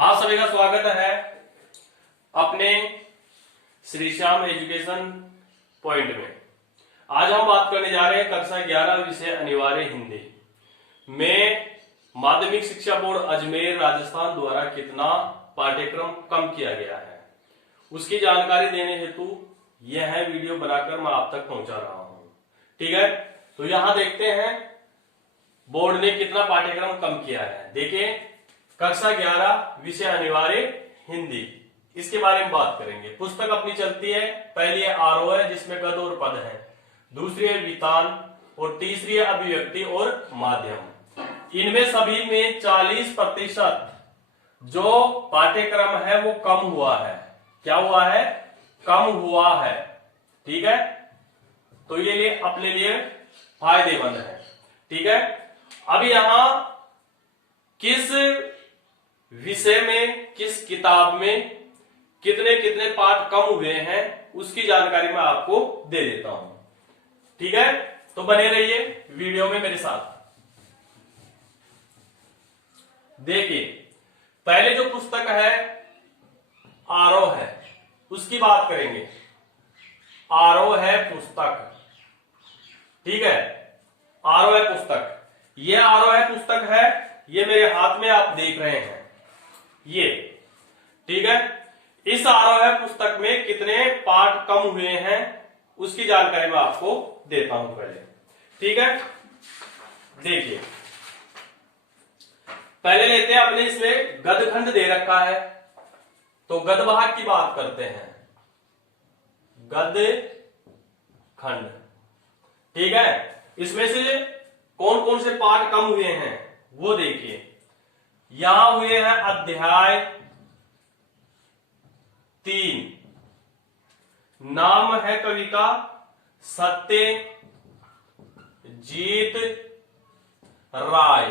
आप सभी का स्वागत है अपने श्री श्याम एजुकेशन पॉइंट में। आज हम बात करने जा रहे हैं कक्षा 11 विषय अनिवार्य हिंदी में माध्यमिक शिक्षा बोर्ड अजमेर राजस्थान द्वारा कितना पाठ्यक्रम कम किया गया है, उसकी जानकारी देने हेतु यह वीडियो बनाकर मैं आप तक पहुंचा रहा हूं। ठीक है, तो यहां देखते हैं बोर्ड ने कितना पाठ्यक्रम कम किया है। देखिए, कक्षा 11 विषय अनिवार्य हिंदी, इसके बारे में बात करेंगे। पुस्तक अपनी चलती है, पहली है आरोह है जिसमें गद और पद है, दूसरी है वितान और तीसरी है अभिव्यक्ति और माध्यम। इनमें सभी में 40% जो पाठ्यक्रम है वो कम हुआ है। क्या हुआ है? कम हुआ है। ठीक है, तो ये लिए अपने लिए फायदेमंद है। ठीक है, अब यहां किस विषय में, किस किताब में कितने कितने पाठ कम हुए हैं उसकी जानकारी मैं आपको दे देता हूं। ठीक है, तो बने रहिए वीडियो में मेरे साथ। देखिए, पहले जो पुस्तक है आरोह है, उसकी बात करेंगे। आरोह है पुस्तक। ठीक है, आरोह है पुस्तक। यह आरोह है पुस्तक है, ये मेरे हाथ में आप देख रहे हैं ये। ठीक है, इस आरोह है पुस्तक में कितने पाठ कम हुए हैं उसकी जानकारी मैं आपको देता हूं पहले। ठीक है, देखिए, पहले लेते हैं अपने इसमें गदखंड दे रखा है, तो गद भाग की बात करते हैं। गद खंड। ठीक है, इसमें से कौन कौन से पाठ कम हुए हैं वो देखिए। यहां हुए हैं अध्याय 3, नाम है कवि का सत्यजीत राय।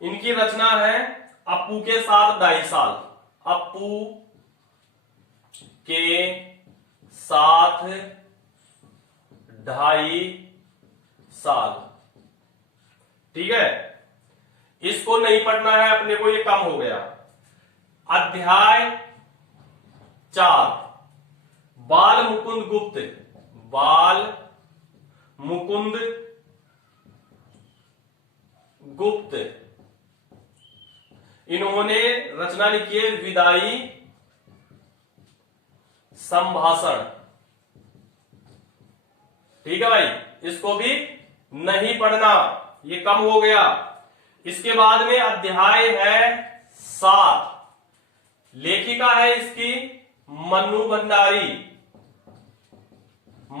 इनकी रचना है अपू के साथ 2.5 साल। अपू के साथ 2.5 साल। ठीक है, इसको नहीं पढ़ना है अपने को, ये कम हो गया। अध्याय 4, बाल मुकुंद गुप्त। बाल मुकुंद गुप्त, इन्होंने रचना लिखी है विदाई संभाषण। ठीक है भाई, इसको भी नहीं पढ़ना, ये कम हो गया। इसके बाद में अध्याय है 7, लेखिका है इसकी मन्नू भंडारी।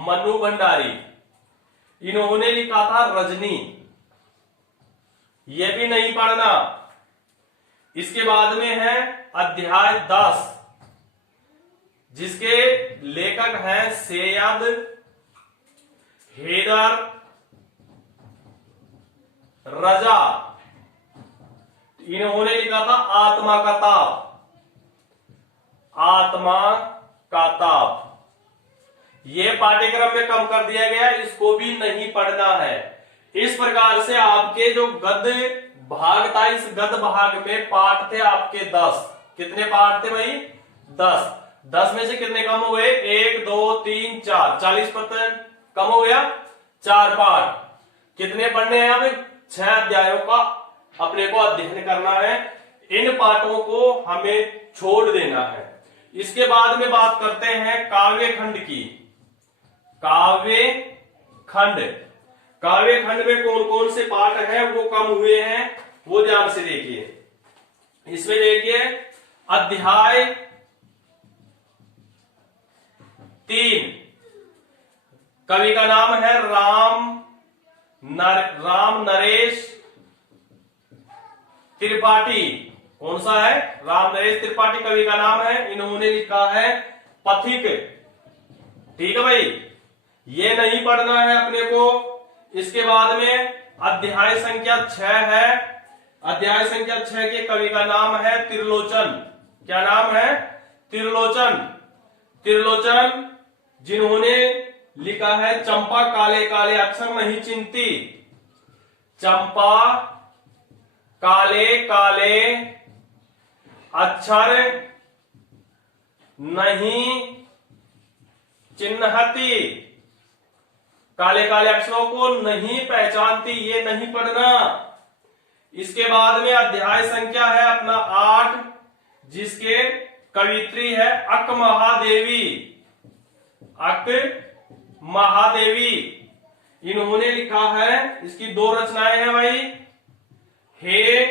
मन्नू भंडारी, इन्होंने लिखा था रजनी, ये भी नहीं पढ़ना। इसके बाद में है अध्याय 10, जिसके लेखक हैं सैयद हैदर रजा। इन्होंने लिखा था आत्मा का ताप। आत्मा का ताप, यह पाठ्यक्रम में कम कर दिया गया, इसको भी नहीं पढ़ना है। इस प्रकार से आपके जो गद भाग था, इस गद भाग में पाठ थे आपके 10। कितने पाठ थे भाई? 10। 10 में से कितने कम हुए? 1 2 3 4, 40% कम हो गया। 4 पाठ कितने पढ़ने हैं? हमें 6 अध्यायों का अपने को अध्ययन करना है। इन पाठों को हमें छोड़ देना है। इसके बाद में बात करते हैं काव्य खंड की। काव्य खंड, काव्य खंड में कौन कौन से पाठ हैं वो कम हुए हैं, वो ध्यान से देखिए। इसमें देखिए अध्याय 3, कवि का नाम है राम नरेश त्रिपाठी। कौन सा है? राम नरेश त्रिपाठी कवि का नाम है। इन्होंने लिखा है पथिक। ठीक है भाई, ये नहीं पढ़ना है अपने को। इसके बाद में अध्याय संख्या 6 है। अध्याय संख्या 6 के कवि का नाम है त्रिलोचन। क्या नाम है? त्रिलोचन। त्रिलोचन, जिन्होंने लिखा है चंपा काले काले अक्षर नहीं चिंती। चंपा काले काले अक्षर नहीं चिन्हती, काले काले अक्षरों को नहीं पहचानती, ये नहीं पढ़ना। इसके बाद में अध्याय संख्या है अपना 8, जिसके कवित्री है अक महादेवी। अक महादेवी इन्होंने लिखा है, इसकी 2 रचनाएं हैं भाई। हे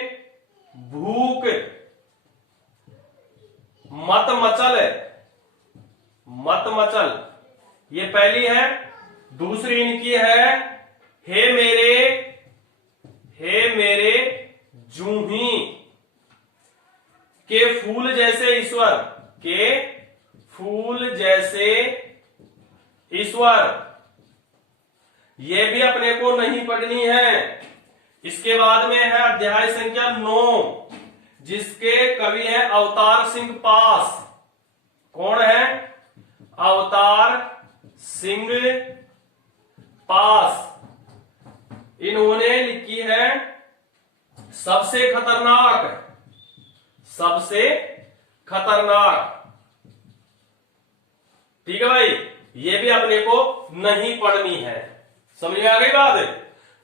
भूख मत मचल, मत मचल ये पहली है। दूसरी इनकी है हे मेरे जूही के फूल जैसे ईश्वर, के फूल जैसे ईश्वर, ये भी अपने को नहीं पढ़नी है। इसके बाद में है अध्याय संख्या 9, जिसके कवि है अवतार सिंह पास। कौन है? अवतार सिंह पास। इन्होंने लिखी है सबसे खतरनाक, सबसे खतरनाक। ठीक है भाई, ये भी अपने को नहीं पढ़नी है। समझ में आ गई बात?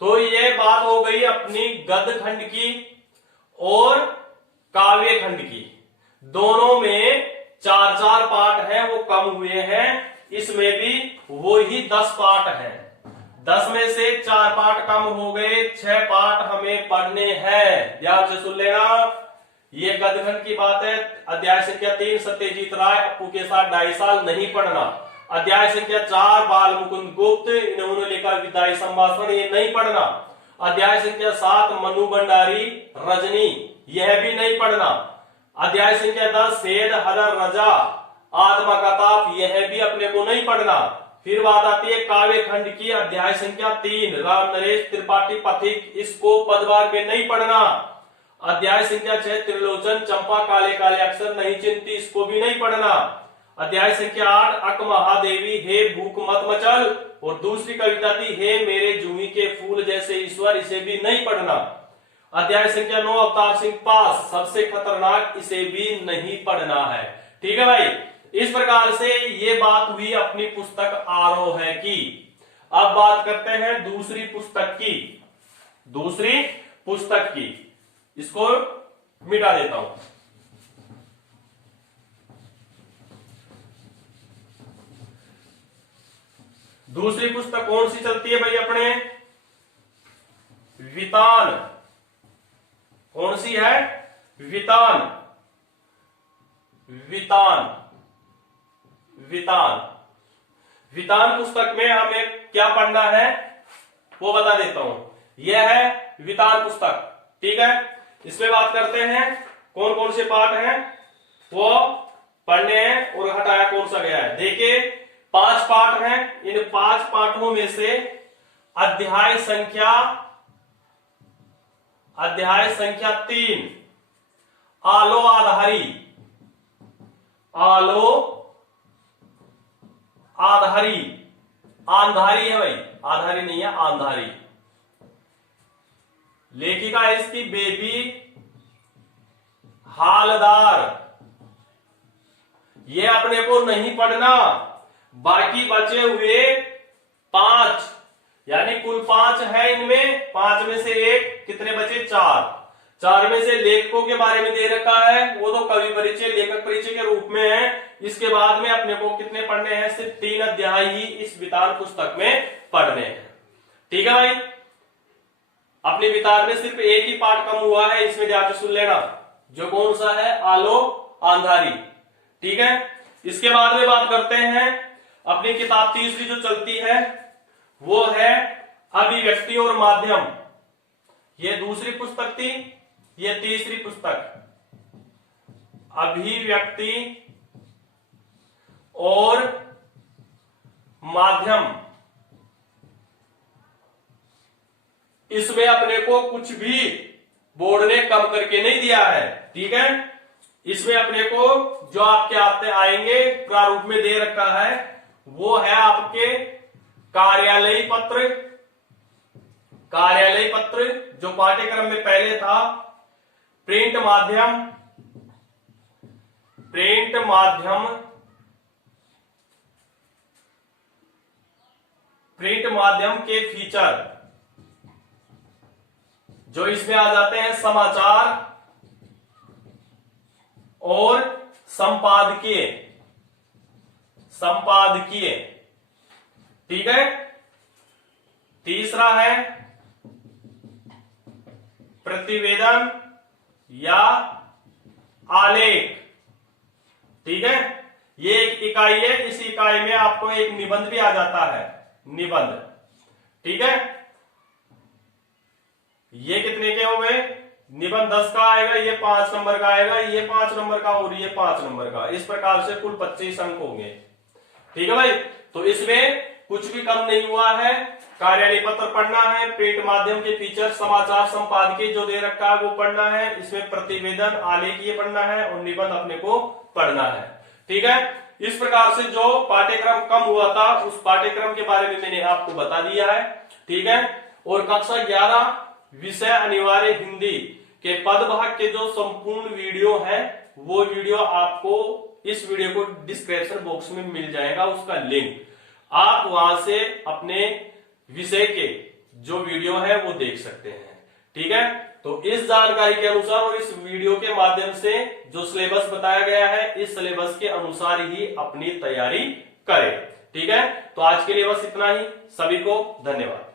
तो ये बात हो गई अपनी गद्य खंड की और काव्य खंड की। दोनों में 4-4 पार्ट हैं, वो कम हुए हैं। इसमें भी वो ही 10 पार्ट हैं। 10 में से 4 पार्ट कम हो गए, 6 पार्ट हमें पढ़ने हैं। ध्यान से सुन लेना, ये गद्य खंड की बात है। अध्याय संख्या 3 सत्यजीत राय अपू के साथ 2.5 साल नहीं पढ़ना। अध्याय संख्या 4 बाल मुकुंद गुप्त, इन्होंने लिखा विदाई संभाषण, ये नहीं पढ़ना। अध्याय संख्या 7 मनु भंडारी रजनी, यह भी नहीं पढ़ना। अध्याय संख्या 10 सेद हदर रजा आत्मा का ताप, यह भी अपने को नहीं पढ़ना। फिर बात आती है काव्य खंड की, अध्याय संख्या 3 राम नरेश त्रिपाठी पथिक, इसको पदभार में नहीं पढ़ना। अध्याय संख्या 6 त्रिलोचन चंपा काले काले अक्षर नहीं चिंती, इसको भी नहीं पढ़ना। अध्याय संख्या 8 अक महादेवी हे भूख मत मचल, और दूसरी कविता थी हे मेरे जूही के फूल जैसे ईश्वर, इसे भी नहीं पढ़ना। अध्याय संख्या 9 अवतार सिंह पास सबसे खतरनाक, इसे भी नहीं पढ़ना है। ठीक है भाई, इस प्रकार से ये बात हुई अपनी पुस्तक आरोह की। अब बात करते हैं दूसरी पुस्तक की। दूसरी पुस्तक की, इसको मिटा देता हूं। दूसरी पुस्तक कौन सी चलती है भाई अपने? वितान। कौन सी है? वितान। वितान वितान वितान पुस्तक में हमें क्या पढ़ना है वो बता देता हूं। यह है वितान पुस्तक। ठीक है, इसमें बात करते हैं कौन कौन से पाठ हैं वो पढ़ने हैं और हटाया कौन सा गया है। देखिए 5 पाठ हैं। इन 5 पाठों में से अध्याय संख्या 3 आलो आधारी, आलो आधारी, आंधारी है भाई, आधारी नहीं है, आंधारी। लेखिका है इसकी बेबी हालदार, ये अपने को नहीं पढ़ना। बाकी बचे हुए 5, यानी कुल 5 है, इनमें 5 में से एक कितने बचे? 4 में से लेखकों के बारे में दे रखा है, वो तो कवि परिचय लेखक परिचय के रूप में है। इसके बाद में अपने को कितने पढ़ने हैं? सिर्फ 3 अध्याय ही इस वितान पुस्तक में पढ़ने हैं। ठीक है भाई, अपने वितान में सिर्फ एक ही पाठ कम हुआ है, इसमें ध्यान से सुन लेना, जो कौन सा है? आलो आंधारी। ठीक है, इसके बाद में बात करते हैं अपनी किताब तीसरी जो चलती है वो है अभिव्यक्ति और माध्यम। ये दूसरी पुस्तक थी, ये तीसरी पुस्तक अभिव्यक्ति और माध्यम। इसमें अपने को कुछ भी बोर्ड ने कम करके नहीं दिया है। ठीक है, इसमें अपने को जो आपके आते आएंगे प्रारूप में दे रखा है वो है आपके कार्यालयी पत्र। कार्यालयी पत्र जो पाठ्यक्रम में पहले था, प्रिंट माध्यम, प्रिंट माध्यम, प्रिंट माध्यम के फीचर जो इसमें आ जाते हैं, समाचार और संपादकीय, संपादकीय, ठीक है। तीसरा है प्रतिवेदन या आलेख, ठीक है। ये एक इकाई है, इस इकाई में आपको एक निबंध भी आ जाता है, निबंध, ठीक है। ये कितने के हो गए, निबंध 10 का आएगा, ये 5 नंबर का आएगा, ये 5 नंबर का और ये 5 नंबर का, इस प्रकार से कुल 25 अंक होंगे, ठीक है भाई। तो इसमें कुछ भी कम नहीं हुआ है, कार्यालय पत्र पढ़ना है, प्रिंट माध्यम के फीचर, समाचार संपादकीय जो दे रखा है वो पढ़ना है, इसमें प्रतिवेदन आलेखीय पढ़ना है और निबंध अपने को पढ़ना है, ठीक है। इस प्रकार से जो पाठ्यक्रम कम हुआ था उस पाठ्यक्रम के बारे में मैंने आपको बता दिया है, ठीक है। और कक्षा 11 विषय अनिवार्य हिंदी के पदभाग के जो संपूर्ण वीडियो है वो वीडियो आपको इस वीडियो को डिस्क्रिप्शन बॉक्स में मिल जाएगा, उसका लिंक आप वहां से अपने विषय के जो वीडियो है वो देख सकते हैं, ठीक है। तो इस जानकारी के अनुसार और इस वीडियो के माध्यम से जो सिलेबस बताया गया है इस सिलेबस के अनुसार ही अपनी तैयारी करें, ठीक है। तो आज के लिए बस इतना ही, सभी को धन्यवाद।